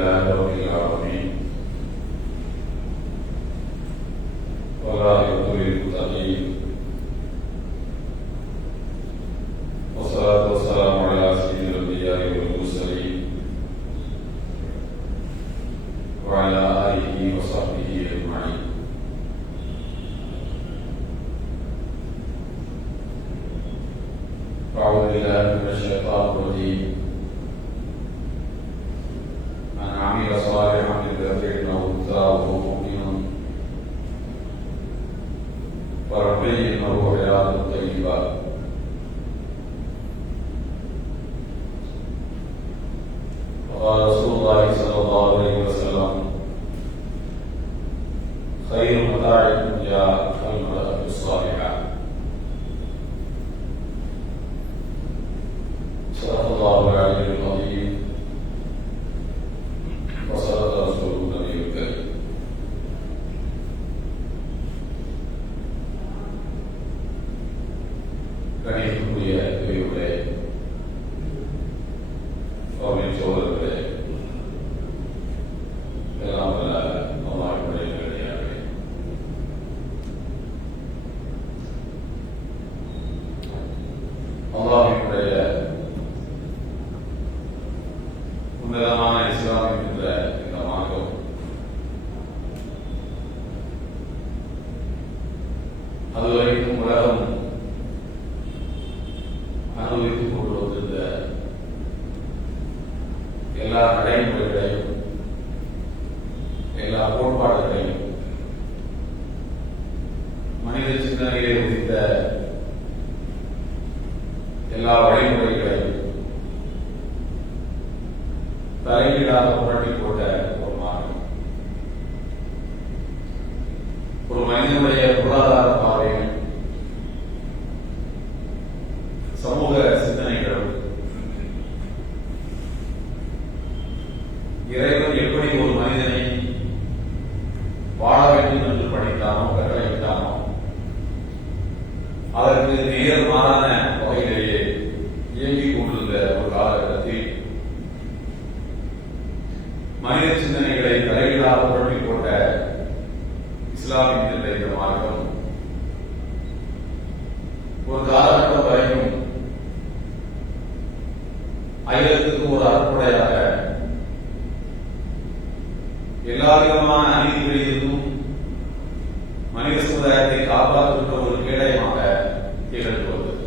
لله رب العالمين والعاقبة للمتقين والصلاة والسلام على سيد الأنبياء والمرسلين وعلى آله وصحبه أجمعين. أعوذ بالله من الشيطان الرجيم. من عمل صالحا من ذكر أو أنثى وهو مؤمن فلنحيينه حياة طيبة وقال رسول الله صلى الله عليه وسلم خير متاع الدنيا المرأة الصالحة. صدق الله العلي العظيم وصدق رسوله النبي الكريم. கணியத்துக்குரிய பெரியவர்களே, அவரின் சோதரர்களே, எல்லாம் வல்ல அல்லாஹ்வுடைய நல்லடியார்களே, அல்லாஹ்வுடைய உன்னதமான இஸ்லாம் என்ற இந்த மார்க்கம் அதுவரைக்கும் உலகம் அனுபவித்துக் கொண்டு வந்திருந்த எல்லா நடைமுறைகளையும் எல்லா கோட்பாடுகளையும் மனித சிந்தனையிலே உதித்த எல்லா வழிமுறைகளையும் தலைகீழாக புரட்டி போட்ட ஒரு மார்க்கம். ஒரு மனிதனுடைய பொருளாதார பார்வைகள், சமூக சிந்தனைகளும், இறைவன் எப்படி ஒரு மனிதனை வாழ வேண்டும் என்று படித்தானோ கட்டளையிட்டானோ அதற்கு நேர் மாறான வகையிலேயே இயங்கிக் கொண்டிருந்த ஒரு காலகட்டத்தில் மனித சிந்தனைகளை தலைகீழாக புரட்டி போட்ட இஸ்லாமிய இந்த மார்க்கம் ஒரு காலகட்டம் வரைக்கும் அயலத்துக்கு ஒரு அறப்படையாக எல்லா விதமான அநீதிகளிலிருந்தும் மனித சமுதாயத்தை காப்பாற்றுகின்ற ஒரு கேடயமாக திகழ்ந்து வந்தது.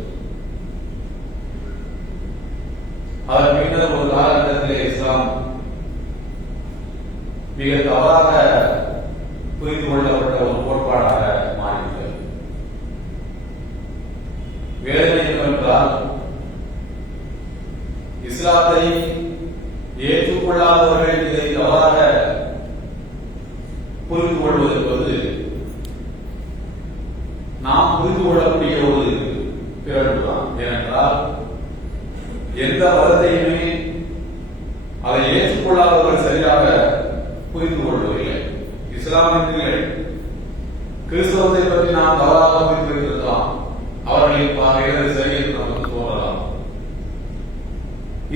அதன் பின்னர் ஒரு காலகட்டத்திலே இஸ்லாம் மிக தவறாக புரிந்து கொள்ளப்பட்ட ஒரு கோட்பாடாக மாறிவிட்டது. வேதனை என்னவென்றால், இஸ்லாத்தை ஏற்றுக்கொள்ளாதவர்கள் இதை தவறாக புரிந்து கொள்வது என்பது நாம் புரிந்து கொள்ளக்கூடிய ஒரு பிறகுதான். ஏனென்றால் எந்த மதத்தையுமே அதை ஏற்றுக்கொள்ளாதவர்கள் சரியாக புரிந்து கொள்ளவில்லை. இஸ்லாமியர்களே கிறிஸ்தவத்தை பற்றி நாம் தவறாக புரிந்து வைத்திருக்கலாம். அவர்களின் பார்வையில் சரி என்று நமக்கு தோன்றலாம்.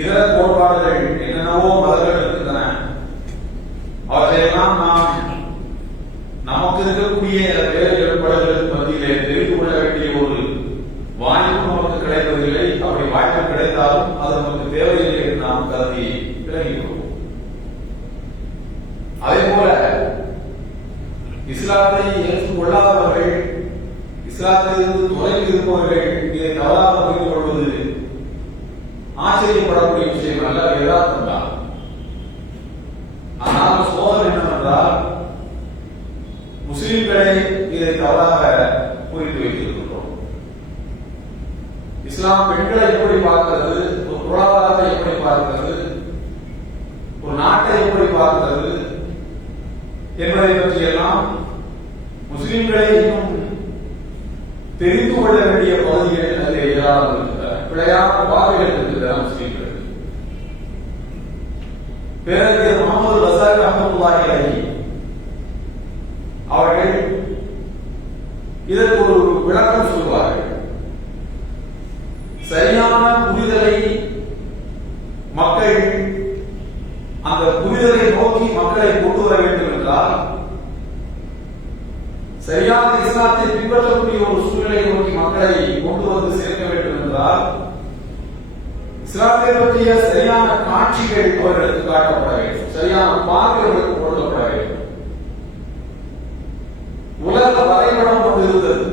இதர கோட்பாடுகள் என்னென்னவோ மதங்கள் இருக்கின்றன. அவற்றையெல்லாம் நாம் நமக்கு இருக்கக்கூடிய வேறு ஏற்பாடுகளுக்கு மத்தியிலே தெரிந்து கொள்ள வேண்டிய ஒரு வாய்ப்பு நமக்கு கிடைப்பதில்லை. அப்படி வாய்ப்பு கிடைத்தாலும் அது நமக்கு தேவையில்லை என்று நாம் கருதி விலகிக் கொள்வோம். அதே போல இஸ்லாத்தை ஏற்றுக்கொள்ளாதவர்கள், இஸ்லாத்திலிருந்து தொலைவில் இருப்பவர்கள் இதை தவறாக புரிந்து கொள்வது ஆச்சரியப்படக்கூடிய விஷயம் அல்ல, யதார்த்தம் தான். ஆனால் சோதனை என்னவென்றால், முஸ்லிம்களை இதை தவறாக புரிந்து வைத்திருக்கிறோம். இஸ்லாம் பெண்களை எப்படி பார்க்கிறது, ஒரு பொருளாதாரத்தை எப்படி பார்க்கிறது, ஒரு நாட்டை எப்படி பார்க்கிறது என்பதை பற்றியெல்லாம் முஸ்லிம்களை இன்னும் தெரிந்து கொள்ள வேண்டிய பகுதிகள் அதில் ஏராளம் இருக்கின்றன. பிழையான பார்வைகள் இருக்கின்றன முஸ்லிம்கள். பேரறிஞர் முகமது ரஸாக் ரஹ்மத்துல்லாஹி அலைஹி அவர்கள் இதற்கு ஒரு விளக்கம் சொல்வார்கள். சரியான புரிதலை மக்கள் அந்த புரிதலை இருக்கக்கூடிய ஒரு சூழ்நிலை நோக்கி மக்களை கொண்டு வந்து சேர்க்க வேண்டும் என்றால் இஸ்லாத்தை பற்றிய சரியான காட்சிகள் அவர்களுக்கு காட்டப்பட வேண்டும், சரியான பார்வைகளுக்கு கொடுக்கப்பட வேண்டும். உலக வரைபடம் ஒன்று இருந்தது.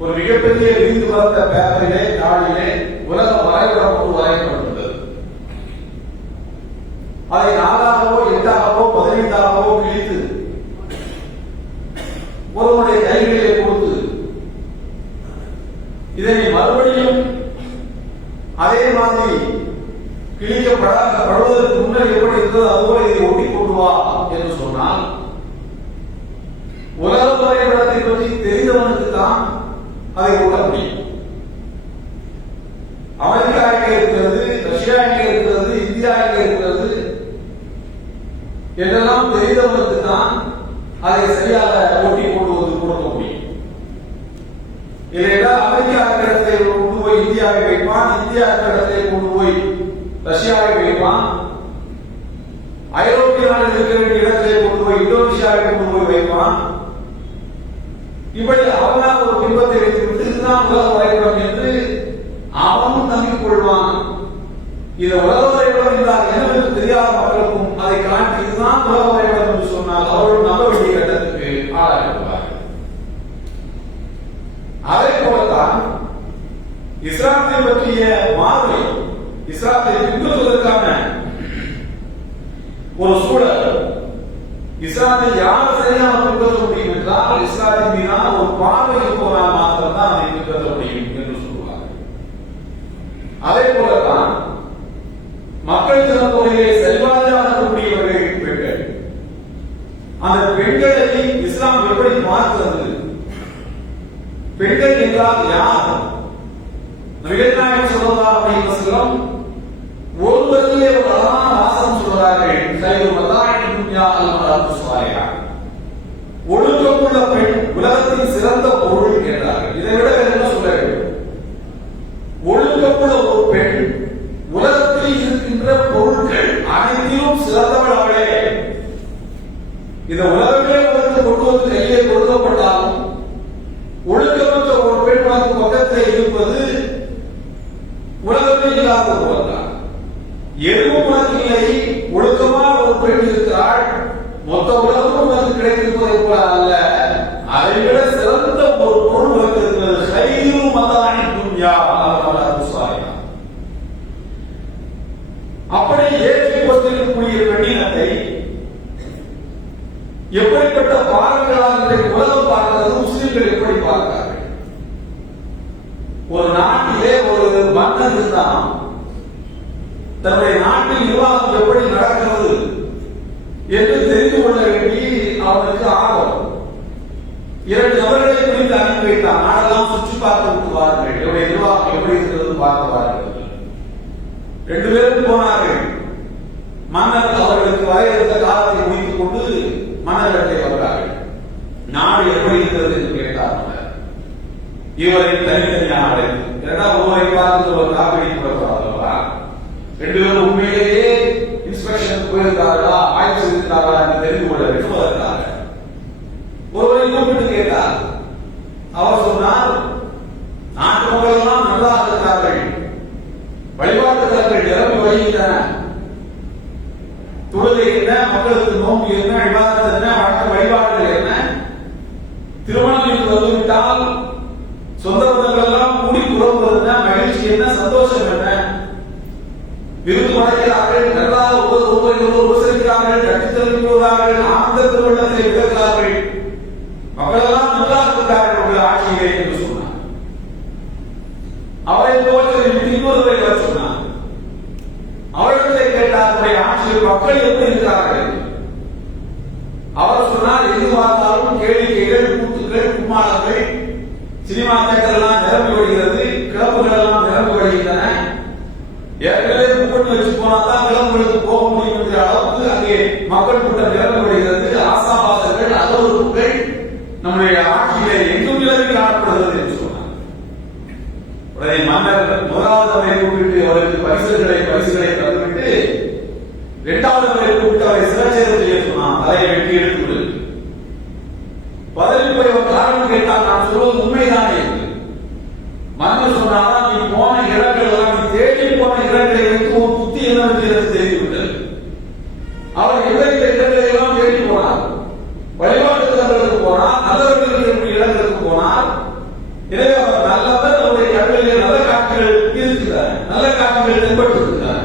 ஒரு மிகப்பெரிய விரிந்து வந்த பேப்பரிலே தாளிலே உலக வரைபடம் ஒன்று வரையப்பட்டிருந்தது. அதை 4ஆகவோ 8ஆகவோ 15ஆகவோ கிழித்து ஒருவருடைய கைகளிலே கொடுத்து இதனை மறுபடியும் அதே மாதிரி கிழிக்கப்படுவதற்கு முன்னர் எப்படி இருந்தது அதுபோல இதை ஒட்டி கொண்டு வா என்று சொன்னால் உலக வரைபடத்தை பற்றி தெரிந்தவனுக்கு தான் அதை கொள்ள முடியும். அமெரிக்கா எங்கே இருக்கிறது, ரஷ்யா எங்கே இருக்கிறது, இந்தியா எங்கே இருக்கிறது என்றெல்லாம் தெரிந்தவனுக்கு தான் அதை சரியாக ஒட்டி கொண்டு வந்து கொடுக்க முடியும். இல்லையா அமெரிக்கா இடத்தை கொண்டு போய் இந்தியாவை வைப்பான், இந்தியா இடத்தை கொண்டு போய் ரஷ்யாவை வைப்பான், ஐரோப்பிய நாடுகள் இருக்க வேண்டிய இடத்திலே கொண்டு போய் இந்தோனேஷியாவை கொண்டு போய் வைப்பான். இப்படி அவனால் ஒரு பிம்பத்தை வைத்துவிட்டு இதுதான் உலக வரைபடம் என்று அவனும் நம்பிக் கொள்வான். இந்த உலக வரைபடம் என்றால் என்னவென்று தெரியாத மக்களுக்கும் அதை காட்டி இதுதான் உலக வரைபடம் என்று சொன்னால் அவர்கள் நம்ப வேண்டிய இடத்துக்கு ஆளாகிறார்கள். அதே போலதான் இஸ்லாத்தை பற்றிய பார்வை, இஸ்லாத்தை பின்பற்றுவதற்கான ஒரு சூழல், இஸ்லாத்தை யார் சரியாக பின்பற்ற முடியும் என்றால் இஸ்லாத்தின் மீதான ஒரு பார்வை இருப்பவரால் மாத்திரம்தான் அதை பின்பற்ற முடியும் என்று சொல்லுவார்கள். அதே போலதான் மக்கள் ஜனத்தொகையை செல்வாதாக இருக்கக்கூடியவர்கள் பெண்கள். அந்த பெண்களை இஸ்லாம் எப்படி பார்க்கிறது? பெண்கள் என்றால் யார்? நபிகள் நாயகம் ஸல்லல்லாஹு அலைஹி வஸல்லம் ஒரு வரியிலே ஒரு அழகான வாசகம் சொல்கிறார்கள். கையுல் மதாஇ துன்யா அல் மர்அத்து ஸாலிஹா. ஒழுக்கமுள்ள பெண் உலகத்தின் சிறந்த பொருள் என்றார்கள். இதை விட என்ன சொல்ல வேண்டும்? ஒழுக்கமுள்ள ஒரு பெண் உலகத்தில் இருக்கின்ற பொருட்கள் அனைத்திலும் சிறந்தவள் அவளே. இந்த உலகமே உலகத்தை கொண்டு வந்து கையிலே கொடுக்கப்பட்டாலும் ஒழுக்கமற்ற ஒரு பெண் உனக்கு பக்கத்தில் இருப்பது உலகமே இல்லாத ஒருவர்தான். எதுவும் உனக்கு இல்லை, ஒழுக்கமான ஒரு பெண் இருக்கிறாள், மொத்த உலகமும் உனக்கு கிடைத்திருப்பதை போல அல்ல, அதை விட சிறந்த ஒரு பொருள் உனக்கு இருக்கிறது. கையிலும் மதானி துன்யா அல் ஸாலிஹா. அப்படி ஏற்றி கொண்டிருக்கக்கூடிய பெண்ணினத்தை எப்படிப்பட்ட பார்வைகளால் உலகம் பார்க்கிறது, முஸ்லிம்கள் எப்படி பார்க்கிறார்கள்? ஒரு நாட்டிலே ஒரு மன்னன் இருந்தான். தன்னுடைய நாட்டில் நிர்வாகம் எப்படி நடக்கிறது என்று தெரிந்து கொள்ள வேண்டி அவனுக்கு ஆர்வம். 2 நபர்களை குறித்து அனுப்பி வைத்தான். நாடெல்லாம் சுற்றி பார்த்து விட்டுவார்கள், என்னுடைய நிர்வாகம் எப்படி இருக்கிறது பார்க்குவார்கள். 2 பேரும் போனார்கள். மன்னர் அவர்களுக்கு வரையறுத்த காலத்தை முடித்துக் கொண்டு மன்னர்களை வந்தார்கள். நாடு எப்படி இருக்கிறது என்று கேட்டார். இவரை தனித்தனியாக அழைத்து ஒருவரை பார்த்து ஒரு காப்பீடு வருவார்களா? 2 பேரும் உண்மையிலேயே இன்ஸ்பெக்ஷன் போயிருந்தார்களா, ஆய்வு செய்திருந்தார்களா என்று தெரிந்து கொள்ள விரும்புவதற்காக ஒருவரை கூப்பிட்டு கேட்டார். அவர் சொன்னார், நாட்டு மக்கள் எல்லாம் நன்றாக இருக்கிறார்கள், வழிபாட்டு தலங்கள் நிரம்பி வருகின்றன, தொழுகை என்ன, மக்களுக்கு நோன்பு என்ன, இபாதத் என்ன, வழக்க வழிபாடுகள் என்ன, திருமணம் என்று வந்துவிட்டால் சொந்த பந்தங்கள் எல்லாம் கூடி உறவுவது என்ன, மகிழ்ச்சி என்ன, சந்தோஷம் என்ன, விருது படைக்கிறார்கள், நன்றாக ஒவ்வொரு உபசரிக்கிறார்கள், கட்டித்தல் போகிறார்கள், ஆனந்த திருமணத்தை விளக்கிறார்கள், மக்கள் எல்லாம் நன்றாக இருக்கிறார்கள் உங்கள் ஆட்சியிலே என்று சொன்னார். அவரை போய் இன்னொருவரை வர சொன்னார். அவரிடத்தை கேட்டார், ஆட்சியில் மக்கள் எப்படி இருக்கிறார்கள்? அவர் சொன்னார், எது பார்த்தாலும் கேளிக்கைகள், கூத்துக்கள், கும்மாளங்கள், சினிமா தியேட்டர் எல்லாம் நிரம்பி வருகிறது, கிளப்புகள் எல்லாம் நிரம்பி வருகின்றன. ஏற்கனவே கூட்டு வச்சு போனாதான் கிளம்புகளுக்கு போக முடியும் என்ற அளவுக்கு அங்கே மக்கள் கூட்டம் நிரம்பி வருகிறது. ஆசாபாசங்கள், அலுவலகங்கள் நம்முடைய ஆட்சியிலே எங்கும் நிலவி காணப்படுகிறது என்று சொன்னார். உடனே மன்னர் முதலாவது அவரை கூப்பிட்டு அவருக்கு பரிசுகளை தந்துவிட்டு 2வது அவரை கூப்பிட்டு அவரை சிறச்சேதம் செய்ய சொன்னார். தலையை வெட்டி எடுத்துவிடு. பதில் போய் ஒரு காரணம் கேட்டால் நான் சொல்வது உண்மைதானே என்று மன்னர் சொன்னாரா, நீ போன இடங்கள் எல்லாம், நீ தேடி போன இடங்களை வைத்து ஒரு புத்தி என்னவென்று எனக்கு தெரிந்துவிட்டது. அவர் எந்தெந்த இடங்களை எல்லாம் தேடி போனார், வழிபாட்டு தலங்களுக்கு போனார், நல்லவர்கள் இருக்கக்கூடிய இடங்களுக்கு போனார். எனவே அவர் நல்லவர், அவருடைய கண்களிலே நல்ல காட்சிகள் இருக்கிறார், நல்ல காட்சிகள் தென்பட்டிருக்கிறார்.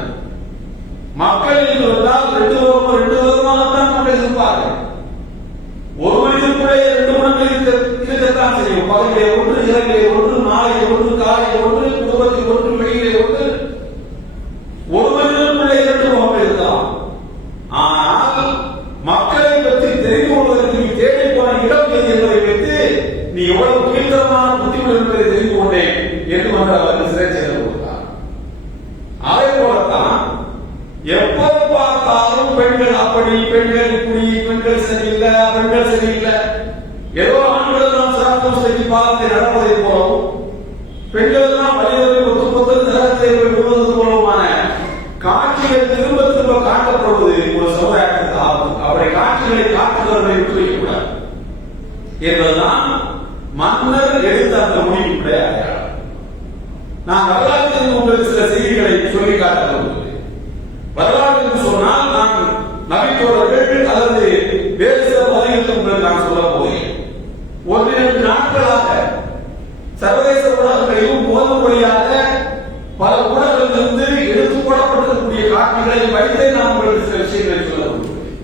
மக்களில் வந்தால் ரெண்டு விதமாகத்தான் மக்கள் இருப்பார்கள். ஒரு மனிதனுக்குள்ளே ரெண்டு குணங்கள் இருக்கத்தான் செய்யும். பகலிலே ஒன்று, இரவிலே ஒன்று, மாலை ஒன்று, காலை ஒன்று, குடும்பத்தில் ஒன்று, வெளியிலே ஒன்று. ஒரு மனிதனுக்குள்ளே இரண்டு குணங்கள் இருக்கலாம். ஆனால் மக்களை பற்றி தெரிந்து கொள்வதற்கு நீ தேடி போன இடம் எது என்பதை வைத்து நீ எவ்வளவு கீழ்த்தரமான புத்தியுடன் என்பதை தெரிந்து கொண்டேன் என்று வந்து அவருக்கு சிறைச்சேர கொடுத்தார். அதே போலத்தான் எப்போது பார்த்தாலும் பெண்கள் அப்படி, பெண்கள் இப்படி, பெண்கள் சரியில்லை, பெண்கள் சரியில்லை, ஏதோ ஆண்கள் எல்லாம் சிராத்தம் செய்தி பாலத்தை நடப்பதை போலவும், பெண்கள் எல்லாம் வலியுறுத்தி ஒத்து நிலத்தை விடுவது போலவுமான காட்சிகள் திரும்ப திரும்ப காட்டப்படுவது ஒரு சமுதாயத்திற்கு ஆகும். அப்படி காட்சிகளை காட்டுகிறவர்களை விட்டு வைக்கக்கூடாது என்பதுதான் மன்னர் எடுத்த அந்த முடிவுடைய அடையாளம். நான் வரலாற்றில் உங்களுக்கு சில செய்திகளை சொல்லி காட்டுகிறேன். வரலாறு என்று சொன்னால் நான் நபித்தோழர்கள் அல்லது வேறு சில பதவிகளுக்கு உங்களுக்கு நான் சொல்ல போகிறேன். ஒரு 2 நாட்களாக சர்வதேச ஊடகங்களிலும் போதும் வழியாக பல ஊடகங்களிலிருந்து எடுத்துக் கொள்ளப்பட்டிருக்கக்கூடிய காட்சிகளை வைத்தே நான் உங்களுக்கு சில விஷயங்களை சொல்ல விரும்புகிறேன்.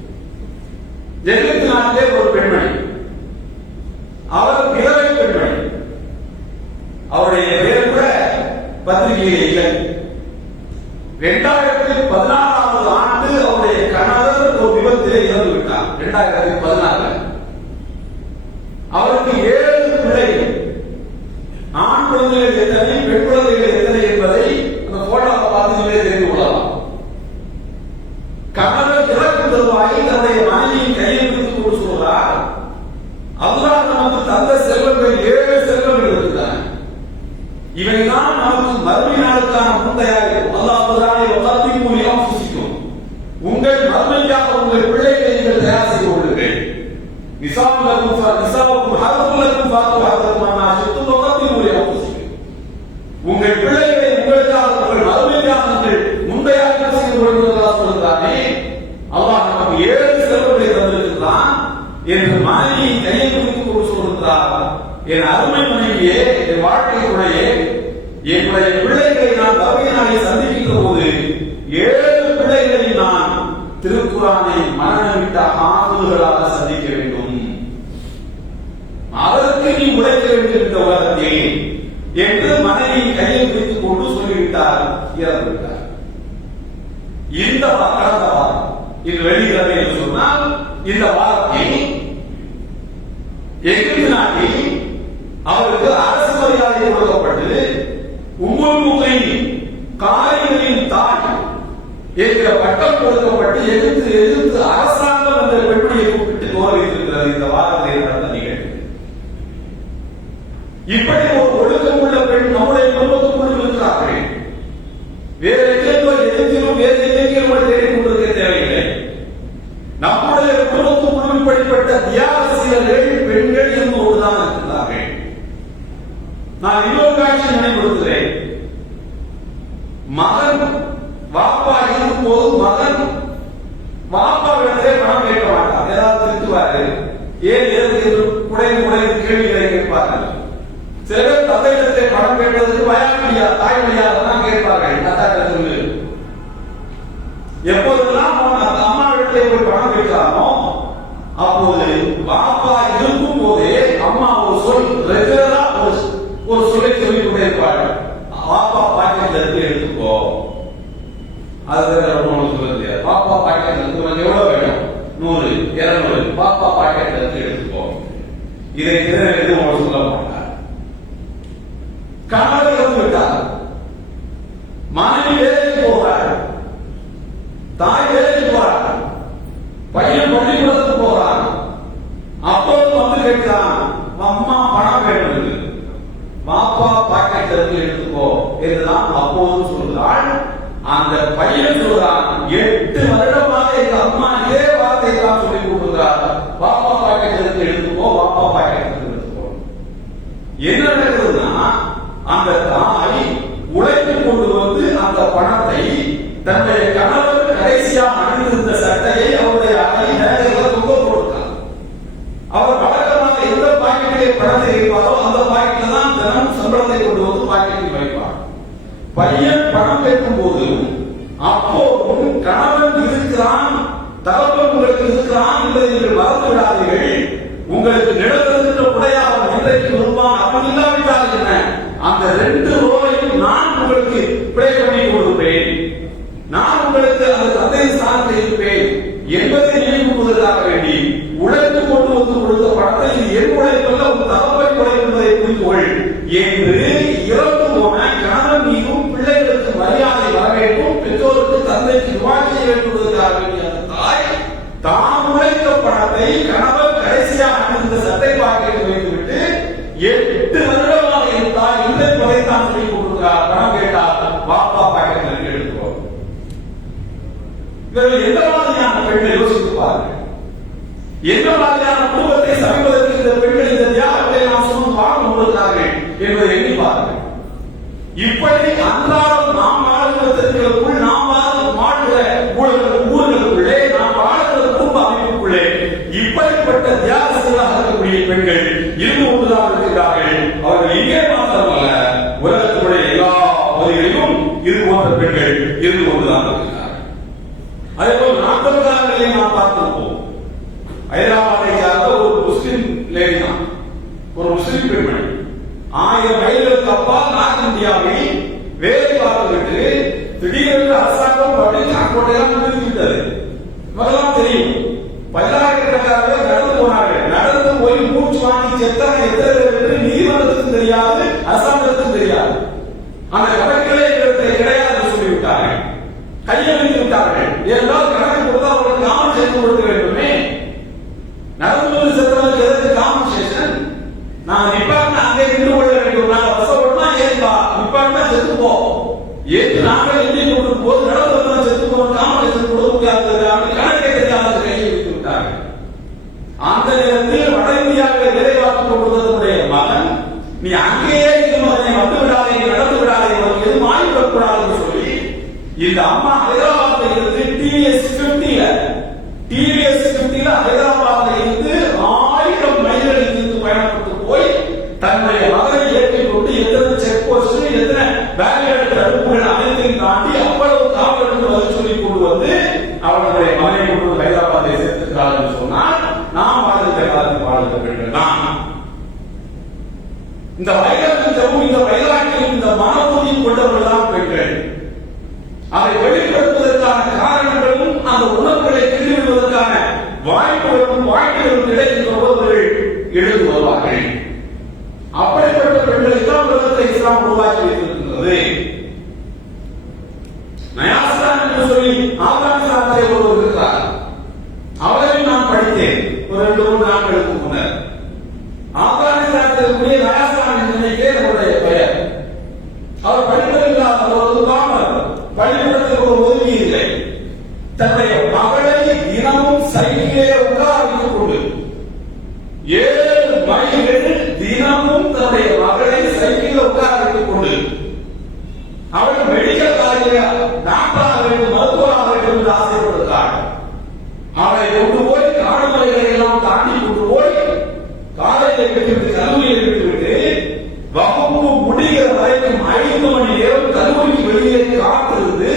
எகிப்து நாட்டிலே ஒரு பெண்மணி, அவர் விதவை பெண்மணி, அவருடைய பெயர் கூட பத்திரிகையில் இல்லை. 2016ஆம் ஆண்டு அவருடைய கணவர் ஒரு விபத்திலே இறந்து விட்டார். 2016 அவருக்கு 7 பிள்ளைகள். ஆண் குழந்தைகள் எத்தனை, பெண் குழந்தைகள் எத்தனை என்பதை அந்த போட்டோவை பார்த்துங்களே தெரிந்து கொள்ளலாம். கணவர் இறக்கும் தருவாயில் தன்னுடைய மனைவியின் கையை பிடித்துக் கொண்டு சொல்றார், அல்லாஹ் நமக்கு தந்த செல்வங்கள் 7 செல்வங்கள் இருக்கிறார், இவைதான் நமக்கு மறுமை நாளுக்கான முந்தையாகும். அல்லாஹ் குர்ஆனில் வகத்திமு லிஅன்ஃபுசிக்கும், உங்கள் மறுமைக்காக உங்கள் பிள்ளைகளை நீங்கள் தயார் செய்து கொள்ளுங்கள். நிசாவுக்கும் ஹர்துலக்கும் ஃபாத்து ஹர்துக்கும் அன்னா ஷித்தும் வகத்திமு லிஅன்ஃபுசிக்கும், உங்கள் பிள்ளைகளை உங்களுக்காக உங்கள் மறுமைக்காக நீங்கள் முந்தையாக செய்து கொள்கிறதா சொல்கிறானே. அல்லாஹ் நமக்கு 7 செல்வங்களை தந்திருக்கிறான் என்று மனைவியை கையை பிடித்துக் கொண்டு சொல்கிறார், என் அருமை மனைவியே, என் வாழ்க்கையுடைய என்னுடைய பிள்ளைகளை நான் மறுமையினாலே சந்திக்கின்ற போது 7 பிள்ளைகளை நான் திருக்குர்ஆனை மனநமிட்ட ஆகுதலாக சந்திக்க வேண்டும். அதற்கு நீ உழைக்க வேண்டும் இந்த உலகத்தில் என்று மனைவியை கையை பிடித்துக் கொண்டு சொல்லிவிட்டார், இறந்து விட்டார். இந்த கடந்த வாரம் இது வெளிகிறது என்று சொன்னால், இந்த வாரத்தில் எகிப்து நாட்டில் அவருக்கு அரசு மரியாதை கொடுக்கப்பட்டு உம்முல் முஃமினீன் காரிகளின் தாய் என்கிற பட்டம் கொடுக்கப்பட்டு எதிர்த்து அரசாங்கம் என்ற பெண்மணியை கூப்பிட்டு கௌரவித்திருக்கிறது. இந்த வாரத்தில் நடந்த நிகழ்வு. இப்படி ஒரு ஒழுக்கமுள்ள பெண் நம்முடைய குடும்பத்துக்குள் இருக்கிறார்கள். வேறு எதிர்த்திலும் வேறு எதிர்த்திலும் தேடிக் கொண்டிருக்க தேவையில்லை. நம்முடைய குடும்பத்துக்குள் இப்படிப்பட்ட தியாகசீலர்கள் பெண்கள் என்பதுதான் இருக்கிறார்கள். நான் இன்னொரு காட்சி நினைவுறுத்துகிறேன். மகன் வாப்பா இருக்கும் போது மகன் வாப்பாவிடத்திலே பணம் கேட்க மாட்டார், ஏதாவது திருத்துவாரு, ஏன் எதற்கு குறைந்து கேள்விகளை கேட்பார்கள். சில பேர் தந்தையிடத்திலே பணம் கேட்பதற்கு வயாமொழியா தாய்மொழியாக கேட்பார்கள். அத்தாட்ட சொல்லு. எப்போதெல்லாம் அம்மாவிடத்திலே போய் பணம் கேட்கிறானோ அப்போது வாப்பா இருக்கும் போதே அம்மா ஒரு சொல் ரெகுலரா ஒரு சொல்லை சொல்லிக் கொண்டே இருப்பார்கள். பாப்பா பாக்கெட்ல இருந்து எடுத்துக்கோ, அது சொல்ல முடியாது. பாப்பா பாக்கெட்ல இருந்து உனக்கு எவ்வளவு வேணும், 100 200, பாப்பா பாக்கெட்ல இருந்து எடுத்துக்கோ. இதை எதுவும் உங்களுக்கு சொல்ல மாட்டார். கணவர் இறந்து விட்டார், மனைவி வேலைக்கு போகிறார், தாய் வேலைக்கு போறார், பையன் பள்ளிக்கூடத்துக்கு போறான். அப்போது வந்து கேட்கிறான், அம்மா பணம் வேணும், பாப்பா பாக்கெட்ல இருந்து எடுத்துக்கோ என்றுதான் அப்போது சொல்கிறாள். அந்த பையன் சொல்றான், 8 வருடமாக எங்க அம்மா இதே வார்த்தை தான் சொல்லி கொடுக்கிறார், பாப்பா பாக்கெட்ல இருந்து எடுத்துக்கோ, பாப்பா பாக்கெட்ல இருந்து எடுத்துக்கோ. என்ன நடக்குதுன்னா அந்த தாய் உழைத்து கொண்டு வந்து அந்த பணத்தை தன்னுடைய கணவர் கடைசியா அணிந்திருந்த சட்டையை அவருடைய அறையில் தொங்க போட்டார். அவர் வழக்கமாக எந்த பாக்கெட்டிலே பணத்தை வைப்பாரோ அந்த பாக்கெட்ல தான் தினமும் சம்பளத்தை கொண்டு வந்து பாக்கெட்டில் வைப்பார். பையன் பணம் வைக்கும் போதும் அப்போதும் கணவன் இருக்கிறான், தகவல் உங்களுக்கு இருக்கிறான் என்பதை நீங்கள் மறந்து விடாதீர்கள். உங்களுக்கு நிலத்திருக்கின்ற உடையாளர் இன்றைக்கு வருவான், அவன் இல்லாவிட்டால் என்ன, அந்த 2 ரோலையும் நான் உங்களுக்கு பிழை பண்ணி கொடுப்பேன், நான் உங்களுக்கு அந்த தந்தை ஸ்தானத்தில் இருப்பேன் என்பதை நினைவுறுவதற்காக வேண்டி உழைத்து கொண்டு வந்து கொடுத்த பணத்தை இது என் உழைப்பல்ல ஒரு தகவலை கொலை என்பதை குறிக்கோள் என்று இறந்து போன கணவன் மீதும் பிள்ளைகளுக்கு மரியாதை வர வேண்டும், பெற்றோருக்கு தந்தைக்கு துவா செய்ய வேண்டுவதற்காக வேண்டிய அந்த தாய் தாம் உழைத்த பணத்தை கணவர் கடைசியாக அணிந்த சட்டை பாக்கெட்டில் வைத்துவிட்டு 8 வருடமாக என் தாய் இந்த பதைத்தான் சொல்லிக் கொண்டிருக்கிறார். பணம் கேட்டால் பாப்பா பாக்கெட்டில் எடுத்துக்கோ. இவர்கள் எந்த மாதிரியான பெண்கள் யோசித்து பாருங்கள். எந்த மாதிரியான குடும்பத்தை சமைப்பதற்கு இந்த பெண்கள் இந்த தியாகங்களை நாம் சுமந்து வாழ முன்வருகிறார்கள் என்பதை எண்ணி பாருங்கள். இப்படி அன்றாடம் நாம் வாழ்வதற்குள் நாம் வாழ்கிற ஊர்களுக்குள்ளே நாம் வாழ்கிற குடும்ப அமைப்புக்குள்ளே இப்படிப்பட்ட தியாகங்களாக இருக்கக்கூடிய பெண்கள் இருந்து கொண்டுதான் இருக்கிறார்கள். அவர்கள் இங்கே மாத்திரமல்ல, உலகத்துடைய எல்லா பகுதிகளிலும் இது போன்ற பெண்கள் இருந்து கொண்டுதான் இருக்கிறார்கள். அதேபோல் 40 காலங்களிலே நாம் பார்த்திருப்போம். ஹைதராபாத்தை சார்ந்த ஒரு முஸ்லிம் லேடி தான், ஒரு முஸ்லிம் பெண்மணி 1000 மைல்களுக்கு அப்பால் நார்த் இந்தியாவில் வேலை பார்த்துவிட்டு திடீரென்று அரசாங்கம் பள்ளி கோட்டையெல்லாம் நிறுத்திவிட்டது. நமக்கெல்லாம் தெரியும், பல்லாயிரக்கணக்கானவர்கள் நடந்து போனார்கள். நடந்து போய் மூச்சு வாங்கி செத்தனை எத்தனை பேர் என்று நீதிமன்றத்துக்கும் தெரியாது, அரசாங்கத்துக்கும் தெரியாது. அந்த கணக்கிலே கிடையாது சொல்லிவிட்டார்கள், கையெழுத்து விட்டார்கள். ஏனென்றால் கணக்கு கொடுத்தால் அவர்களுக்கு காம்பன்சேஷன் கொடுக்க வேண்டுமே. நடந்து வந்து செத்தவர்களுக்கு எதற்கு காம்பன்சேஷன்? நான் நிப்பாட்டினா அங்கே நின்று கொள்ள வேண்டும், நான் வசப்படனா ஏறிப்பா, நிப்பாட்டினா செத்து போ. ஏற்று நாங்கள் எண்ணி கொண்டு போது நடந்து வந்து செத்து போன காம்பன்சேஷன் கொடுக்க முடியாது, கணக்கை தெரியாத கையை வைத்து விட்டார்கள். அந்த நேரத்தில் வட இந்தியாவில் வேலை பார்த்துக் கொண்டிருந்ததுடைய மகன், நீ அங்கேயே இது மகனை வந்து விடாதே, நடந்து விடாதே, உனக்கு எதுவும் ஆய்விடக்கூடாதுன்னு சொல்லி இந்த அம்மா ஹைதராபாத்ல இருந்து டிவிஎஸ் 50ல ஹைதராபாத்ல இருந்து 1000 மைல்களில் இருந்து பயணப்பட்டு போய் தன்னுடைய மகனை ஏற்றிக் கொண்டு எத்தனை செக் போஸ்ட், எத்தனை பேரியர் தடுப்புகள் அனைத்தையும் தாண்டி அவ்வளவு காவலர்கள் பதில் சொல்லிக் கொண்டு வந்து அவர்களுடைய மகனை கொண்டு ஹைதராபாத்தை சேர்த்துக்கிறார் என்று சொன்னால் நாம் வாழ்ந்த காலத்தில் வாழ்ந்த பெண்கள் தான். இந்த வைரத்திலும் இந்த வைராக்கியம் இந்த மனோதியும் கொண்டவர்கள் தான் பெண்கள். அதை வெளிப்படுத்துவதற்கான காரணங்களும் அந்த உணர்வுகளை திருவிடுவதற்கான வாய்ப்புகளும் கிடைக்கின்ற போது எழுந்து வருவார்கள். அப்படிப்பட்ட பெண்களை தான் உலகத்தை இஸ்லாம் உருவாக்கி வைத்திருக்கின்றது. நயாஸ்தான் என்று சொல்லி ஆப்கானிஸ்தானிலே ஒருவர் இருக்கிறார். அவரையும் நான் படித்தேன் ஒரு 2-3 நாட்களுக்கு முன்னர். ஆப்கானிஸ்தானில் நயாஸ்தான் என்று அவருடைய பெயர். அவர் படிப்பதில்லாத ஒரு காமர், பள்ளிக்கூடத்தில் ஒரு ஒதுக்கி இல்லை. தன்னுடைய மகளை தினமும் சைக்கிளே உட்கார வைத்துக் கொண்டு 7 மைல்கள் தினமும் தன்னுடைய மகளை சைக்கிளே உட்கார வைத்துக் கொண்டு அவள் மெடிக்கல் காலேஜில் டாக்டராக வேண்டும், மருத்துவராக வேண்டும் என்று ஆசைப்படுகிறார். அவளை கொண்டு போய் காடுமலைகளை எல்லாம் தாண்டி கொண்டு போய் காலேஜை விட்டுவிட்டு கல்லூரியை விட்டுவிட்டு வகுப்பு முடிகிற வரைக்கும் 5 மணி நேரம் கல்லூரிக்கு வெளியே காத்திருந்து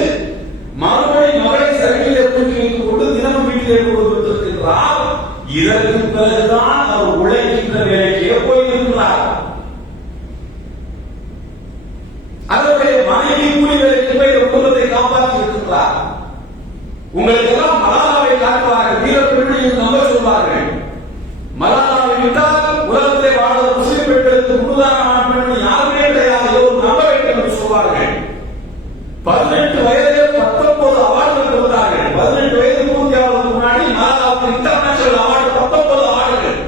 மறுபடி மகளை சைக்கிளை தூக்கி வைத்துக் கொண்டு தினமும் வீட்டிலே கொடுத்திருக்கிறார். இதற்கு பிறகுதான் அவர் உழைக்கின்ற வேலைக்கே போயிருக்கிறார். அதனுடைய மனைவி கூலி வேலைக்கு போய் குடும்பத்தை காப்பாற்றி இருக்கிறார். உங்களுக்கு எல்லாம் மலாலாவை காட்டுவார்கள், வீர பெண்மணி நம்ப சொல்வார்கள். மலாலாவை விட்டால் உலகத்திலே வாழ்ந்த முஸ்லிம் பெண்களுக்கு முன்னுதாரணமான பெண்மணி யாருமே கிடையாது, நம்ப வேண்டும் என்று சொல்வார்கள். 18 வயதிலே 19 அவார்டுகள் கொடுத்தார்கள். 18 வயது பூர்த்தி ஆவதற்கு முன்னாடி மலாலாவுக்கு இன்டர்நேஷனல் அவார்டு 19 அவார்டுகள்.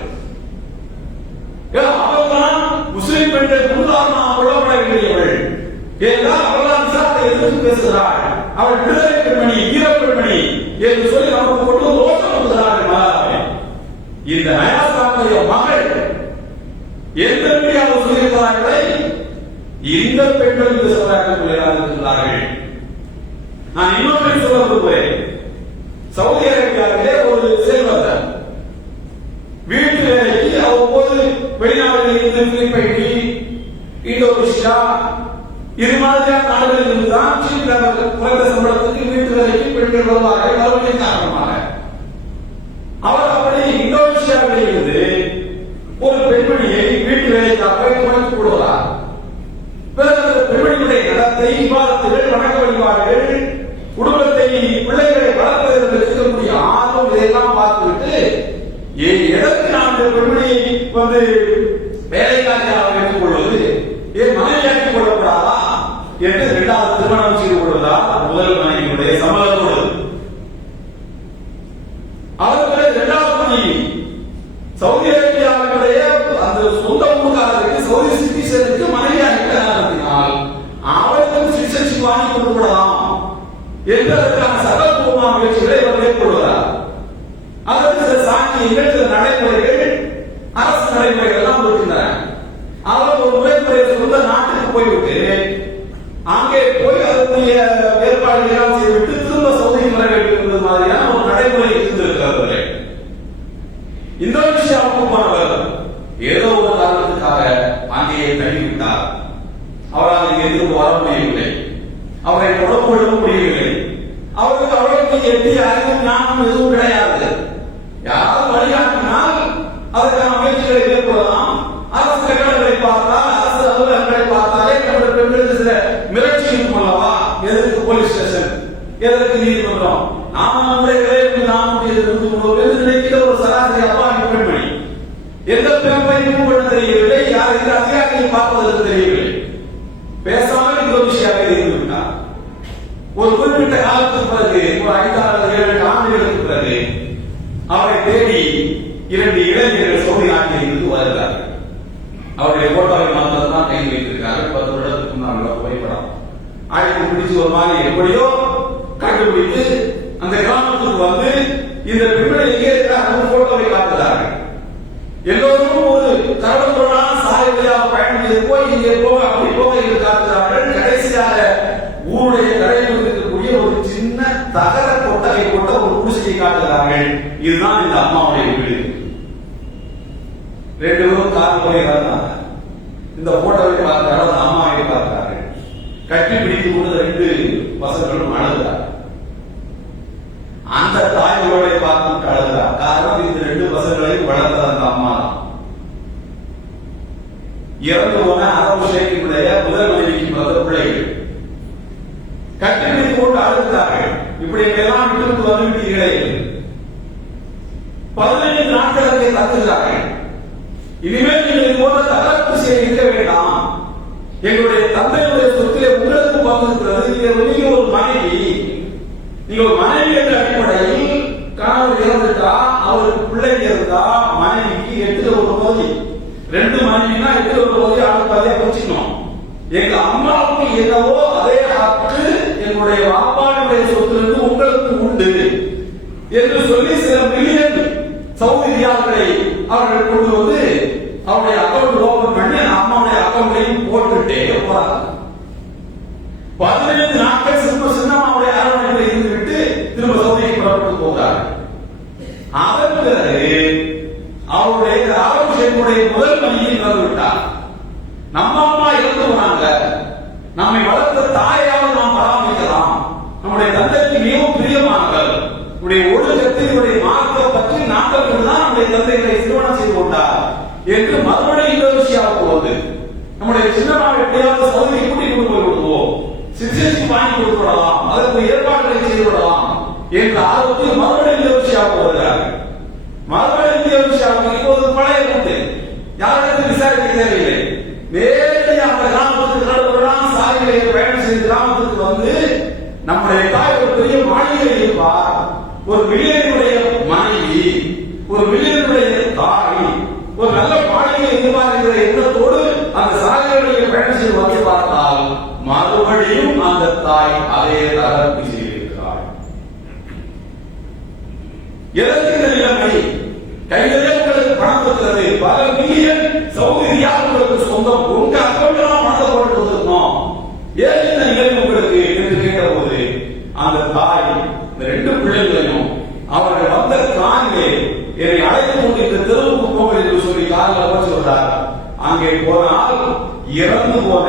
அவர்தான் முஸ்லிம் பெண்கள் முன்னுதாரணமாக கொள்ளப்பட வேண்டியவர்கள். ஏனென்றால் அவர்தான் இஸ்லாத்தை எதிர்த்து பேசுகிறார். அவள் விடுதலை பெண்மணி, வீர பெண்மணி என்று சொல்லி நமக்கு கொண்டு ரோஷம் கொடுக்கிறார்கள் மலாலாவை. இந்த நயாஸ்தானுடைய மகள் எந்த மீடியாவில் சொல்லி சமுதாயத்தை இந்த பெண்கள் இந்த சமுதாயத்துக்குள்ளே இருக்கிறார்கள். நான் இன்னொரு சொல்ல விரும்புகிறேன். சவுதி அரேபியாவிலே ஒரு செல்வந்தர் வீட்டு வேலைக்கு அவ்வப்போது வெளிநாடுகளில் இருந்து பிலிப்பைனி, இந்தோனேஷியா இது மாதிரியான நாடுகளில் இருந்துதான் குறைந்த சம்பளத்துக்கு வீட்டு வேலைக்கு பெண்கள் வருவார்கள். வறுமையின் காரணமாக அவர் அப்படி இந்தோனேஷியாவில் இருந்து ஒரு பெண்மணியை வீட்டு வேலைக்காக குறைத்து விடுவார். பிறகு அந்த பெண்மணியுடைய நடத்தை, விவாதங்கள், வணக்க வழிபாடுகள், குடும்பத்தை பிள்ளைகளை வளர்ப்பதற்கு இருக்கக்கூடிய ஆர்வம் இதையெல்லாம் பார்த்துவிட்டு எதற்கு நான் இந்த பெண்மணியை வேலைக்காக வைத்துக் கொள்வது, ஏன் மனைவியாக்கிக் கொள்ளப்படாதா என்று இரண்டாவது திருமணம் செய்து கொள்வதால் முதல் மனைவியுடைய சம்மதத்தோடு அவர்களுடைய இரண்டாவது மனைவி சவுதி அரேபியாவுடைய அந்த சொந்த ஊர்காரருக்கு சவுதி சிட்டிசனுக்கு மனைவியாக காரணத்தினால் அவளுக்கும் சிட்டிசன்ஷிப் வாங்கி கொடுக்கப்படலாம் என்று அதற்கான சட்டப்பூர்வமான முயற்சிகளை இவர் மேற்கொள்கிறார். அதற்கு சில சாட்சியங்கள், சில நடைமுறைகள், அரசு நடைமுறைகள் எல்லாம் இருக்கின்றன. அவர் ஒரு முறைமுறை சொந்த நாட்டுக்கு போய்விட்டு அங்கே போய் அதற்குரிய ஏற்பாடுகள் எல்லாம் செய்துவிட்டு திரும்ப சவுதிக்கு வர வேண்டும் என்பது மாதிரியான ஒரு நடைமுறை இருந்திருக்கிறார்கள். இந்தோனேஷியாவுக்கு போனவர் ஏதோ ஒரு காரணத்துக்காக அங்கேயே தள்ளிவிட்டார். அவரால் இங்கே திரும்ப வர முடியவில்லை, அவரை தொடர்பு கொள்ள முடியவில்லை. அவருக்கு எட்டிய அறிவு ஞானம் எதுவும் கிடையாது. யாராவது வழிகாட்டினால் அதற்கான முயற்சிகளை மேற்கொள்ளலாம். அரசு கட்டளை பார்த்தால், அரசு அலுவலகங்களை பார்த்தாலே நம்முடைய பெண்களுக்கு சில மிரட்சி இருக்கும் அல்லவா? எதற்கு போலீஸ் ஸ்டேஷன், எதற்கு நீதிமன்றம், நாம நம்முடைய நினைக்கிற ஒரு சராசரி அப்பாவி பெண்மணி எந்த பெண்மையும் பண்ண தெரியவில்லை, யாருக்கு அதிகாரியை பார்ப்பதற்கு தெரியவில்லை. பேசாமல் இந்தோனேஷியாவில் இருந்துவிட்டார். ஒரு குறிப்பிட்ட காலத்துக்கு பிறகு, ஒரு 5-7 ஆண்டுகளுக்கு பிறகு அவரை தேடி 2 இளைஞர்கள் சவுதி நாட்டில் இருந்து வருகிறார்கள். அவருடைய போட்டோவை மாத்திரம் தான் கையில் வைத்திருக்கிறார்கள். 10 வருடத்துக்கு முன்னால் புகைப்படம் அழைத்து பிடிச்சு ஒரு மாதிரி எப்படியோ கண்டுபிடித்து அந்த கிராமத்துக்கு வந்து இந்த பெண்களை எங்கே இருக்கிறார்கள் போட்டோவை காட்டுகிறார்கள். எல்லோரும் ஒரு கரடுமுரடான சாலை வழியாக பயணம் செய்து போய் இங்கே போக அப்படி போக என்று காட்டுகிறார்கள். கடைசியாக ஊருடைய கடையில் இருக்கக்கூடிய ஒரு சின்ன தகர கொட்டகை கொண்ட ஒரு குடிசையை காட்டுகிறார்கள். இதுதான் இந்த அம்மாவுடைய வீடு. 2 பேரும் கார் போகிறாங்க. இந்த போட்டோவை பார்க்கிறார்கள், அந்த அம்மாவை பார்க்கிறார்கள். கட்டி பிடித்துக் கொண்டு 2 பசங்களும் அழுகிறார். அந்த தாய்களோட பார்த்து அழுகிறார். காரணம் இந்த 2 பசங்களையும் வளர்த்த அந்த அம்மா தான். இறந்து போன அரபு ஷேக்கினுடைய முதல் மனைவிக்கு பிறந்த பிள்ளைகள் கட்டி பிடித்துக் கொண்டு அழுகிறார்கள். இப்படி எல்லாம் விட்டு வந்துவிட்டீர்களே. 15 நாட்கள் அங்கே தங்குகிறார்கள். இனிமேல் நீங்கள் போன்ற தகவல் விஷயம் இருக்க வேண்டாம். எங்களுடைய தந்தையுடைய சொத்திலே உங்களுக்கு பங்கிருக்கிறது. நீங்க ஒரு மனைவி, நீங்க ஒரு மனைவி என்ற அடிப்படையில் கணவர் இறந்துட்டா, அவருக்கு பிள்ளை இருந்தா மனைவிக்கு 8/1 2 மனைவினா 8/1 ஆளுப்பாதையா பிரிச்சுக்கணும். எங்க அம்மாவுக்கு என்னவோ அதே ஹக்கு என்னுடைய அப்பாவுடைய சொத்திலிருந்து உங்களுக்கு உண்டு என்று சொல்லி சில மில்லியன் சவுதி ரியால்களை அவர்கள் கொண்டு வந்து அவருடைய அக்கௌண்ட் ஓபன் பண்ணி அம்மாவுடைய அக்கௌண்ட்டையும் போட்டுட்டே போறாங்க. 15 நாட்கள் சின்னம்மாவுடைய அரவணைப்பில் இருந்துவிட்டு திரும்ப சவுதிக்கு புறப்பட்டு போகிறார்கள். அதன் பிறகு அவருடைய அரபு ஷேக்குடைய முதல் மனைவியை இறந்து விட்டார். நம்ம அம்மா இறந்து போனாங்க, நம்மை வளர்த்த தாயாவது நாம் பராமரிக்கலாம், நம்முடைய தந்தைக்கு மிகவும் பிரியமானவர், நம்முடைய ஒழுக்கத்தினுடைய மார்க்க பற்றி நாட்கள் தான் நம்முடைய தந்தைகளை திருமணம் செய்து கொண்டார் என்று மறுபடியும் இந்தோனேஷியாவுக்கு வந்து நம்முடைய சின்னம்மாவை எப்படியாவது சவுதியை கூட்டிக் கொண்டு போய் விடுவோம், சிட்டிசன்ஷிப் வாங்கி கொடுத்து விடலாம், அதற்கு ஏற்பாடுகளை செய்து விடலாம் என்ற ஆர்வத்தில் மறுபடியும் இந்தோனேஷியாவுக்கு வருகிறார்கள். மறுபடியும் இந்தோனேஷியாவுக்கு இப்போது பழைய கூட்டு யாரிடத்தில் விசாரிக்க தேவையில்லை. நேரடியாக அந்த கிராமத்துக்கு சாலைகளை பயணம் செய்து கிராமத்துக்கு வந்து நம்முடைய தாய் ஒரு பெரிய மாளிகை இருப்பார், ஒரு மில்லியனுடைய மனைவி, ஒரு மில்லியனுடைய தாய், ஒரு நல்ல மாளிகை எதிர்பார்க்கிற எண்ணத்தோடு அந்த சாலைகளை பயணம் செய்து வந்து பார்த்தால் மறுபடியும் அந்த தாய் அதே தகர்ப்பு செய்திருக்கிறார். எதற்கு இந்த நிலைமை? கையிலே உங்களுக்கு பணம் இருக்கிறது, பல மில்லியன் சவுதி ரியால் உங்களுக்கு சொந்தம், உங்க இறந்து போன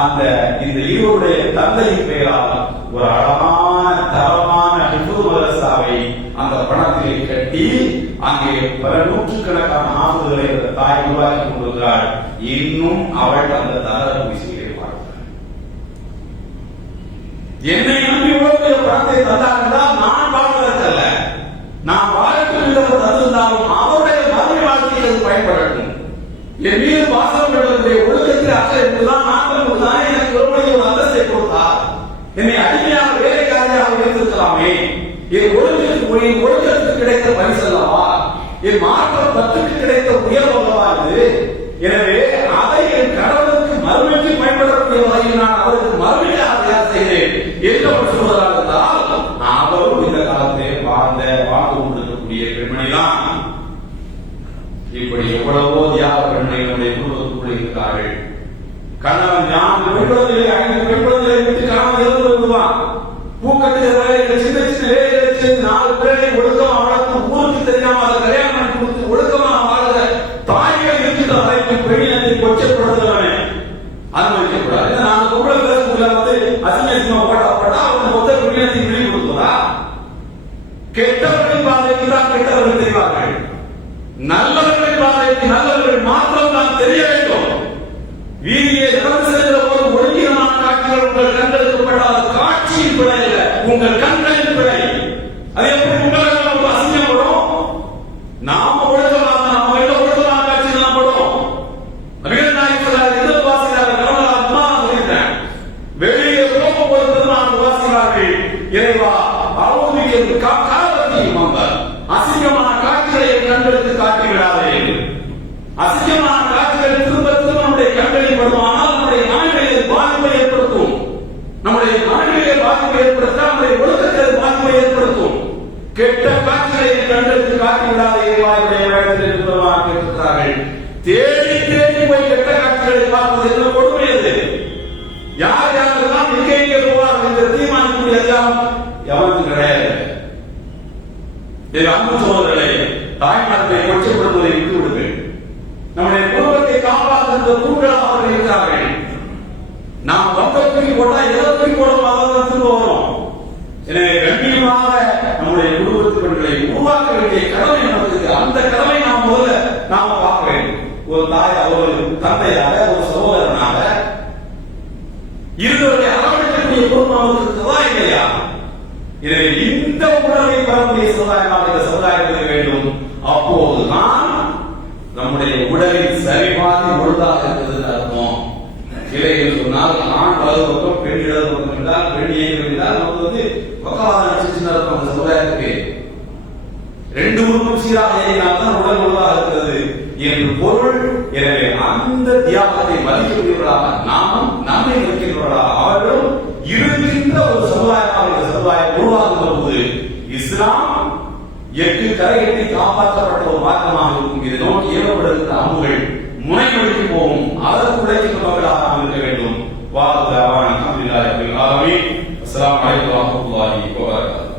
அந்த இந்த இருவருடைய தந்தையின் பெயரால் ஒரு அழகான தரமான ஹிஃபுல் மதரசாவை அந்த பணத்திலே கட்டி அங்கே பல நூற்றுக்கணக்கான ஆசிரியர்களை அந்த தாய் உருவாக்கி கொண்டிருக்கிறார். இன்னும் அவள் அந்த தகர விஷயத்தை பார்க்கிறார். என்னை நம்பி இவ்வளவு பணத்தை தந்தார்கள், நான் வாழ்வதற்கல்ல, நான் வாழ்க்கை தந்திருந்தாலும் அவருடைய மறுமை வாழ்க்கைக்கு அது பயன்படட்டும். என் மீது பாசம் பெற்றவருடைய ஒழுக்கத்தில் அக்கறை என்பதுதான் நாங்கள் கொடுத்தானே எனக்கு ஒருவருடைய ஒரு அந்தஸ்தை கொடுத்தார். என்னை அடிமையாக வேலைக்காரியாக வைத்திருக்கலாமே. என் ஒழுக்கத்துக்கு கிடைத்த பரிசல்லவா, என் மாற்றம் பற்றுக்கு கிடைத்த உயர்வு அல்லவா இது. எனவே அதை என் கடவுளுக்கு மறுமைக்கு பயன்படக்கூடிய வகையில் நான் அவருக்கு மறுமையாக தயார் செய்தேன் என்று அவர் சொல்வதாக இருந்தால், அவரும் இந்த காலத்தை வாழ்ந்து கொண்டிருக்கக்கூடிய பெண்மணிதான். இப்படி எவ்வளவோ தியாக பெண்மணிகளுடைய குடும்பத்துக்குள் இருக்கிறார்கள். கணவன் 4 பெண் குழந்தைகளை 5 பெண் குழந்தைகளை விட்டு கணவன் இறந்து விடுவான். பூக்கட்டுகிற வேலைகள், சின்ன சின்ன வேலைகளை செய்து 4 பேரை ஒழுக்கமாக வளர்த்து ஊருக்கு தெரியாம அதை கல்யாணம் பண்ணி கொடுத்து ஒழுக்கமாக வாழ்கிற தாய்கள் இருக்கிற வரைக்கும் பெண்ணினத்தை கொச்சப்படுத்துகிறவனே அனுமதிக்கக்கூடாது. இந்த 4 பொம்பளை பேசுக்குள்ள அசிங்கமா போட்டா அவன் மொத்த பெண்ணினத்தை வெளிப்படுத்துவதா? கெட்டவர்களின் பாதைக்கு தான் கெட்டவர்கள் தெரிவார்கள். நல்லவர்களின் பாதைக்கு நல்லவர்கள் மாத்திரம் தான் தெரிய வேண்டும். வீதியை நடந்து செல்கிற போது ஒழுங்கினமான காட்சிகள் உங்கள் கண்களுக்கு படாத காட்சியின் பிழை இல்லை, உங்கள் கண்களின் பிழை. அது எப்படி உங்களுக்கு அசிங்கப்படும்? நாம ஒழுக்கமாக நம்ம ஒழுக்கமான காட்சி தான் படும். நபிகள் நாயகம் எந்த வாசிக்கிறார்கள்? அம்மா சொல்லிட்டேன், வெளியே போகும்போது நான் வாசிக்கிறார்கள், இறைவா அவங்களுக்கு காலத்தையும் வந்தார் அசிங்கமான காட்சிகளை கண்களுக்கு காட்டி விடாதே. அசிங்கமான காட்சிகள் திரும்ப திரும்ப நம்முடைய கண்களில் வருமானால் நம்முடைய மனங்களிலே பாதிப்பை ஏற்படுத்தும். நம்முடைய மனங்களிலே பாதிப்பை ஏற்படுத்த நம்முடைய ஒழுக்கத்தில் பாதிப்பை ஏற்படுத்தும். கெட்ட காட்சிகளை கண்களுக்கு காட்டி விடாதே இறைவாயுடைய இடத்தில் இருக்கிறார்கள். தேடி தேடி போய் கெட்ட காட்சிகளை பார்ப்பது என்ன கொடுமை? அது யார் யாரெல்லாம் எங்கே போவார்கள் என்று தீர்மானிக்கக்கூடிய அதிகாரம் எவருக்கு கிடையாது. அன்பு சோதரர்களை, தாய்மார்களை கொச்சப்படுத்துவதை விட்டு விடுங்கள். நம்முடைய குடும்பத்தை காப்பாற்றுகிற தூண்களாக அவர்கள் இருக்கிறார்கள். நாம் வந்த தூக்கி போட்டா எதை தூக்கி போடுவோம் திரும்ப வரும். எனவே கண்ணியமாக நம்முடைய குடும்பத்து பெண்களை உருவாக்க வேண்டிய கடமை நமக்கு. அந்த கடமை நாம் முதல்ல நாம பார்க்க வேண்டும். ஒரு தாய், ஒரு தந்தையாக, ஒரு சகோதரனாக இருவருடைய அரவணைக்கக்கூடிய பொறுப்பு நமக்கு இருக்கிறதா இல்லையா? எனவே இந்த உணர்வை பெறக்கூடிய சமுதாயமாக இந்த சமுதாயம் இருக்க வேண்டும். அப்போதுதான் நம்முடைய உடலின் சரிபாதி ஒழுங்காக இருக்கிறது அர்த்தம். இல்லை என்று சொன்னால் ஆண் வலது பக்கம் பெண் இடது பக்கம் என்றால், பெண் இயக்கம் என்றால் நமக்கு பக்கவாதம் சின்ன அர்த்தம். அந்த சமுதாயத்துக்கு 2 உறுப்பும் சீராக இயங்கினால்தான் உடல் ஒழுங்காக இருக்கிறது என்று பொருள். எனவே அந்த தியாகத்தை மதிக்கக்கூடியவர்களாக நாமும் நம்மை இருக்கின்றவர்களாக அவர்களும் இருக்கின்ற ஒரு சமுதாயமாக இந்த சமுதாயம் உருவாகுகிற போது இஸ்லாம் 8 கரைகளை காப்பாற்றப்பட்ட ஒரு மார்க்கமாக இருக்கும். இதை நோக்கி ஏவப்படுகிற அம்புகள் முனைவழிக்கு போகும். அதற்கு உழைக்கின்ற மக்களாக நாம் இருக்க வேண்டும். அஸ்ஸலாமு அலைக்கும் வரஹ்மத்துல்லாஹி வபரகாத்துஹு.